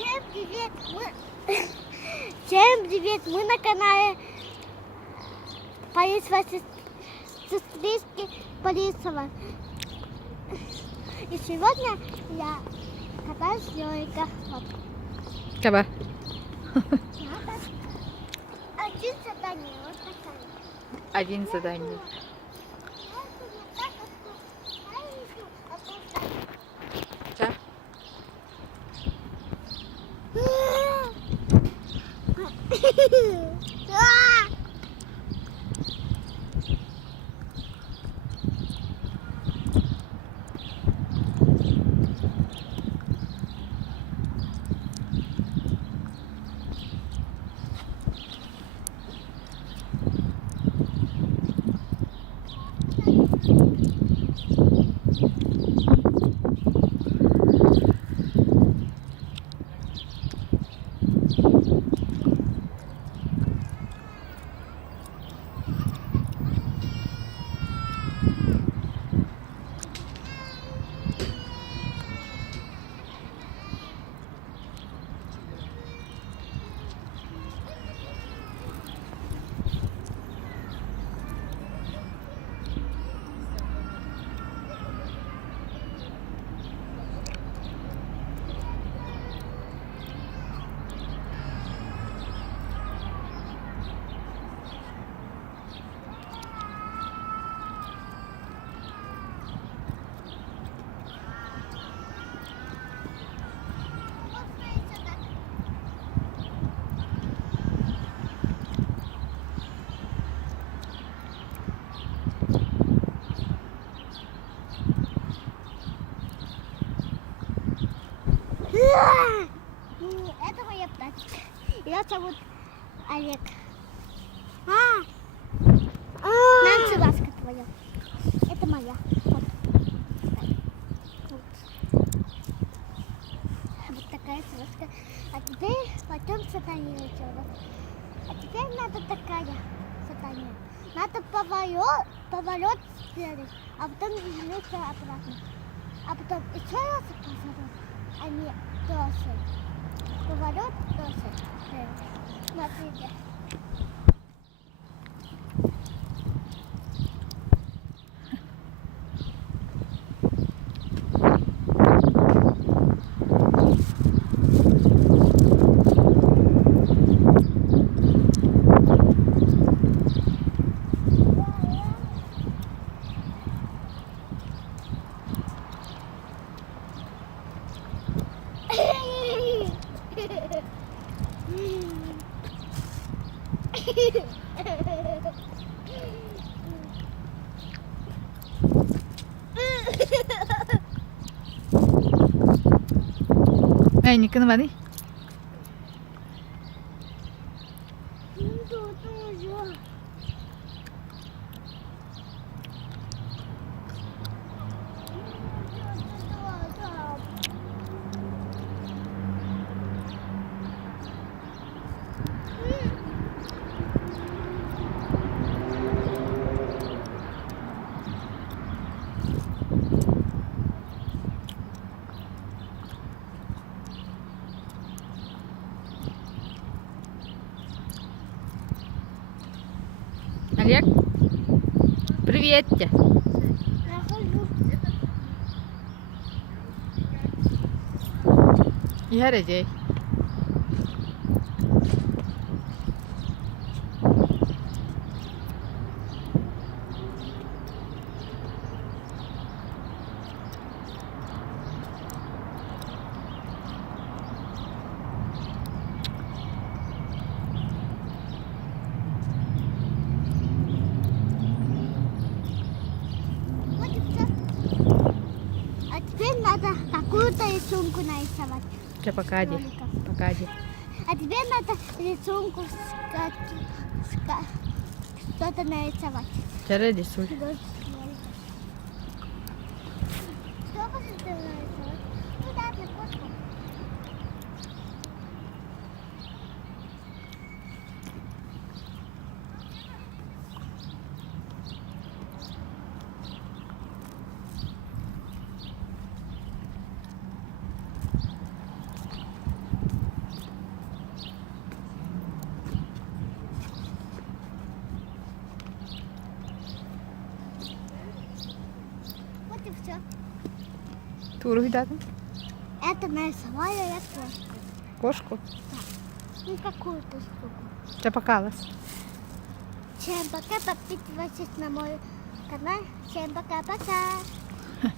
Всем привет! Всем привет! Мы на канале Борисова сестрички Борисова. И сегодня я катаюсь с Лёликой. Вот. Каба. Надо один задание. Вот такая. Один задание. Ча? Это моя птичка. Ее зовут Олег. Нанси, ласка твоя. Это моя. Вот. Вот такая ласка. А теперь пойдем задание делать. А теперь надо такая задание. Надо поворот сделать, а потом вернуться обратно. А потом еще раз поворот, а не тоже. Поворот тоже. Смотрите. നിൽക്കുന്ന മതി. Олег, привет тебе. Я радей. Надо какую-то рисунку нарисовать. Покади. Покади. А теперь надо рисунку что-то нарисовать. Сейчас рисуй. Что хочешь нарисовать? Ну да, на кошку. Туру видати? Это нарисовала я тоже. Кошку. Ну, какую-то штуку. Це покалась. Всем пока, подписывайтесь на мой канал. Всем пока-пока.